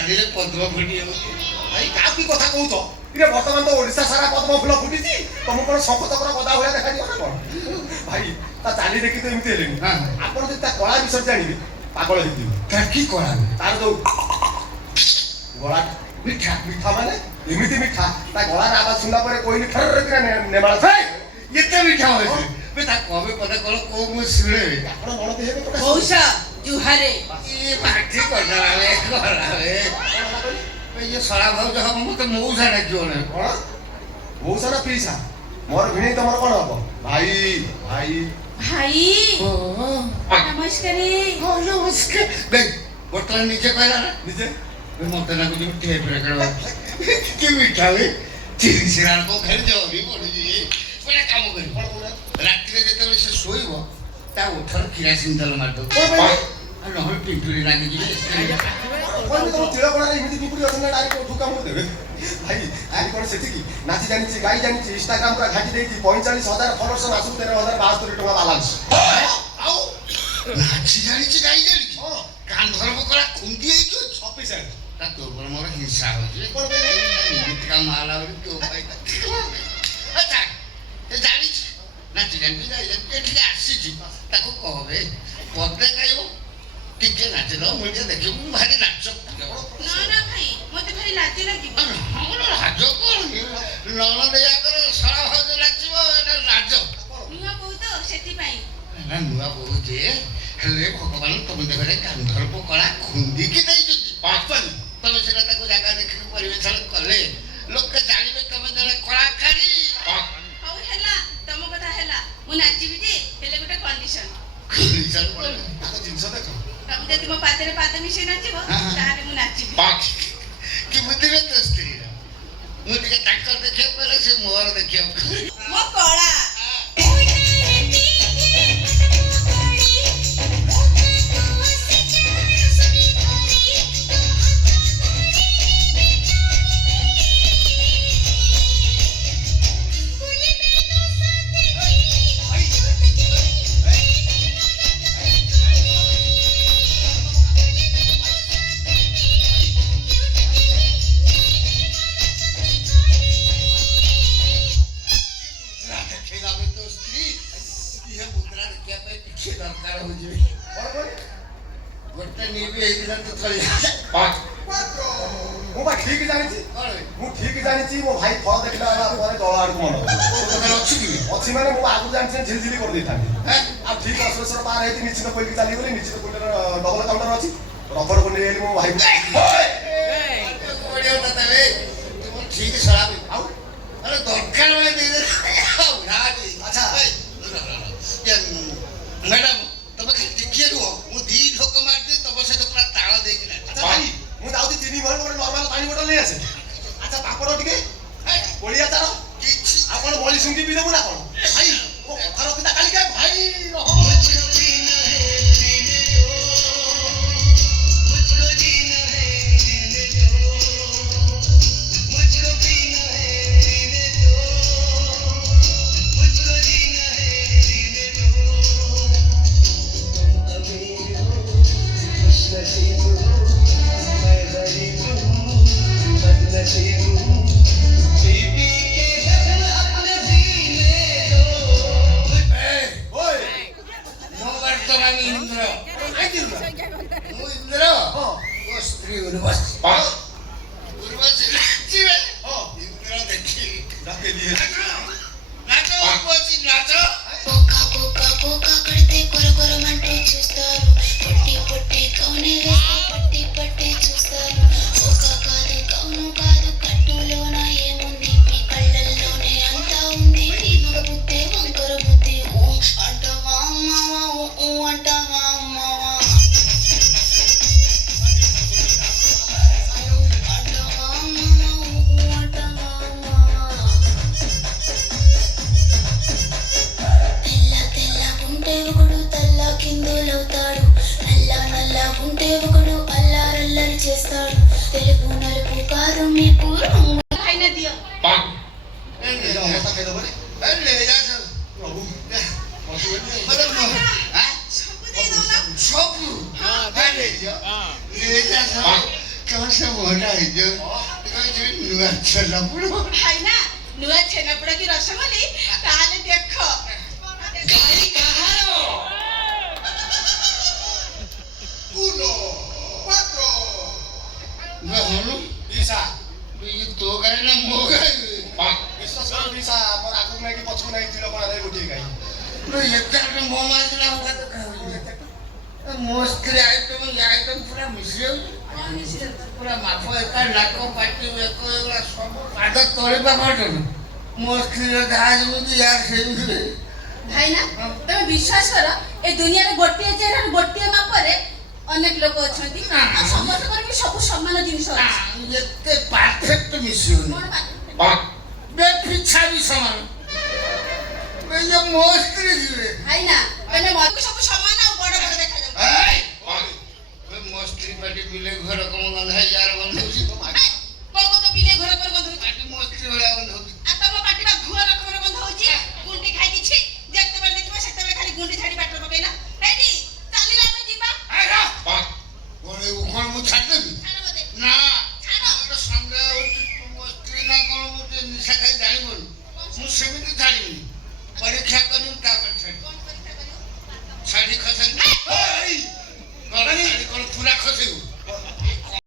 ଚାଲିଲେ ପଦ୍ମ ଫୁଟି ଯାଉଛି। ଭାଇ କାହା କି କଥା କହୁଛ? ଇରେ ବର୍ତ୍ତମାନ ତ ଓଡ଼ିଶା ସାରା ପଦ୍ମ ଫୁଲ ଫୁଟିଛି, ତମକୁ କଣ ଶଙ୍ଖ ଚକ୍ର ଗଦା ଭଳିଆ ଦେଖାଯିବ ନା କଣ? ଭାଇ ତା ଚାଲି ଦେଖି ତ ଏମିତି ହେଲେଣି। ଆପଣ ଯଦି ତା କଳା ବିଷୟରେ ଜାଣିବେ ପାଗଳ ହେଇଯିବେ। ତାର କି କଳା? ତାର ଯୋଉ ଗଳା ମିଠା ମିଠା ମାନେ ଏମିତି ମିଠା, ତା ଗଳାର ଆବାଜ ଶୁଣିଲା ପରେ କହିଲି ଠର କିନା ନେମାଳ ଥାଏ। ଏତେ ମିଠା ହଉଛି ତା କବେ ପଦେ କଣ କୋଉ ମୁଁ ଶୁଣେ। ଆପଣ ଗଣତି ହେବେ ପକା ମଉସା ଜୁହାରେ ଇଏ ମାଟି କରିଦେଲାବେ ଗଲାବେ। ଇଏ ଶଳା ଭାଉଜ ହବ ମତେ ମଉସା ଡାକିବ ନା କଣ? ମଉସା ନା ପିଇସା? ମୋର ଭିଣେଇ ତମର କଣ ହବ? ଭାଇ ଭାଇ ଭାଇ ନମସ୍କାର। ନମସ୍କାର। ଦେଖ ବର୍ତ୍ତମାନ ନିଜେ କହିଲା ନା ନିଜେ ମତେ ଲାଗୁଛି ଟେପରେ କି ମିଠା ହୁଏ। ଚିରି ସିରା କଣ ଖାଲି ଜରି ପଡୁଛି। ଗୋଟେ କାମ କରିବ ରାତିରେ ଯେତେବେଳେ ସେ ଶୋଇବ ତା ଓଠର କିରାସିନ ତେଲ ମାରିଦବ। ନହେଲେ ପିମ୍ପୁଡ଼ି ଲାଗିଯିବେ। ତିଳକଣାରେ ଏମିତି ପିମ୍ପୁଡ଼ି ଅଛନ୍ତି ନା ଡାଇରେକ୍ଟ ଓଠୁ କାମକୁ ଦେବେ। ଭାଇ ଆଜି କଣ ସେତିକି? ନାଚି ଜାଣିଛି, ଗାଇ ଜାଣିଛି, ଇନଷ୍ଟାଗ୍ରାମ ପୁରା ଘାଟି ଦେଇଛି, 45,000 ଫଲୋଅର୍ସ, ମାସକୁ 13,072 ଟଙ୍କା ବାଲାନ୍ସ। ଆଉ ନାଚି ଜାଣିଛି, ଗାଇ ଜାଣିଛି, କାନ୍ଧର ବକରା ଖୁନ୍ଦି ହେଇକି ଅଛି। ଅଫିସିଆଲ ତା ତୋ ଉପରେ ମୋର ହିଂସା ହଉଛି। ଏମିତିକା ମାଲା ବୋଲି ତୋ ପାଇଁ ଜାଣିଛି, ନାଚି ଜାଣିଛି, ଗାଇ ଜାଣିଛି, ଏଠିକି ଆସିଛି। ତାକୁ କହବେ ପଦେ ଗାଇବ, ଟିକେ ନାଚିଦବ, ମୁଁ ଟିକେ ଦେଖିବୁ। ମୁଁ ଭାରି ନାଚ ନା ନା ଭାଇ ମତେ ଭାରି ଲାଜ ଲାଗିବ। ଲାଜ କଣ? ନଣନ୍ଦ ଯାକର ଶଳା ଭାଉଜ ନାଚିବ, ଏଟା ଲାଜ। ନୂଆ ବୋହୂ ତ ସେଥିପାଇଁ। ନା ନୂଆ ବୋହୂ ଯେ ହେଲେ ଭଗବାନ ତମ ଦେହରେ କାନ୍ଧର ପକଳା ଖୁନ୍ଦିକି ଦେଇଛନ୍ତି। ତମେ ସେଟା ତାକୁ ଜାଗା ଦେଖିକି ପରିବେଷଣ କଲେ ଲୋକେ ଜାଣିବେ ତମେ ଜଣେ କଳାକାରୀ। ହଉ ହେଲା, ତମ କଥା ହେଲା, ମୁଁ ନାଚିବି ଯେ, ହେଲେ ଗୋଟେ କଣ୍ଡିସନ। ତାଙ୍କ ଜିନିଷ ଦେଖ। ତମେ ଯଦି ମୋ ପାଦରେ ପାଦ ମିଶେଇ ନାଚିବ ତାହେଲେ ମୁଁ ନାଚିବି। କି ବୁଦ୍ଧିରେ ତୋ ସ୍ତ୍ରୀର। ମୁଁ ଟିକେ ତାଙ୍କର ଦେଖିବାକୁ ଗଲେ ସେ ମୋର ଦେଖିବାକୁ ମୋ କଳା ମୁଁ ବା ଠିକ ଜାଣିଛି, ମୁଁ ଠିକ ଜାଣିଛି। ମୋ ଭାଇ ଫଳ ଦେଖିଲା ପରେ ଦଳ ଆଡକୁ ମନ ଅଛି ମାନେ ମୁଁ ଆଗରୁ ଜାଣିଛି ଝିଲଝିଲି କରିଦେଇଥାନ୍ତି। ଆଉ ଠିକ ଅଶ୍ଲେଶ୍ୱର ପାର ହେଇକି ନିଶ୍ଚିତ ପଇକି ଚାଲିଗଲି। ନିଶ୍ଚିତ ପଇଲର ଡବଲ କାଉଣ୍ଟର ଅଛି, ରବରକୁ ନେଇ ଆଇଲି ମୋ ଭାଇ। ଠିକ ଶଳା ଆଉ ଦରକାର ବେଳେ ଦେଇଦେଲେ। ଆଚ୍ଛା ମ୍ୟାଡାମ ତମେ ଖାଲି ଟିକିଏ ରୁହ, ମୁଁ 2 ଢୋକ ମାରିଦିଏ, ତମ ସହିତ ପୁରା ତାଳ ଦେଇକି ଭାଇ ମୁଁ ଯାଉଛି 3 ମିନିଟ୍ ଗୋଟେ ନର୍ମାଲ ପାଣି ବୋଟଲ ନେଇ ଆସେ। ଆଚ୍ଛା ପାପଡ଼ ଟିକେ, କୋଳିଆ ତାର କିଛି ଆଉ କଣ ବଳି ଶୁଙ୍ଘି ପିଇ ଦେବୁ ନା କଣ? ଭାଇ ମୋ କଥା ରଖିତା କାଲି କାଇଁ ଭାଇ ରହ। ତମର ସେ ମୁହଁଟା ହେଇଯିବ ନୂଆ ଛେଲା ପଡିବ ଭାଇନା ନୂଆ ଛେନାପୋଡା କି ରସମଲେଇ ତାହେଲେ ଦେଖ ଗାଈ କାହାର? Uno, cuatro. ହନୁ ଦିଶା ତୋ ଗାଈ ନା ମୋ ଗାଈ ବିଶ୍ୱାସ କର ଦିଶା ମୋର ଆଗକୁ ନାହିଁ କି ପଛକୁ ନାହିଁ ତିଳ କଣା ନାହିଁ ଗୋଟିଏ ଗାଈ ଏତେ ମୋ ମାରିଲା ମୋ ସ୍ତ୍ରୀ ଆଇଟମ ଆଇଟମ ପୁରା ମିଶି ଯାଉଛି ପୁରା ମାପ ଏକା ଲାକ ପାଟି ବେକ ଏଗୁଡ଼ା ସବୁ ପାଦ ତଳିବା ପାଟନ ମୋ ସ୍ତ୍ରୀର ଯାହା ଯେମିତି ୟା ସେମିତି ଭାଇନା ତମେ ବିଶ୍ୱାସ କର ଏ ଦୁନିଆରେ ଗୋଟିଏ ଚେହେରା ଗୋଟିଏ ମାପରେ ଅନେକ ଲୋକ ଅଛନ୍ତି ଆଉ ସମସ୍ତଙ୍କର ବି ସବୁ ସମାନ ଜିନିଷ ଅଛି ଏତେ ପାରଫେକ୍ଟ ମିଶିବନି କଣ ପାଠ? ବେଫିଛା ବି ସମାନ ମୋ ସ୍ତ୍ରୀ ଯିବେ ଭାଇନା ତମେ ମତେ ସବୁ ସମାନ ଆଉ ବଡ ବଡ ଦେଖାଯାଉଛି ମୋ ସ୍ତ୍ରୀ ପାଟି ପିଲେ ଘର କମ ଗନ୍ଧାଇ ଯାର ଗନ୍ଧଉଛି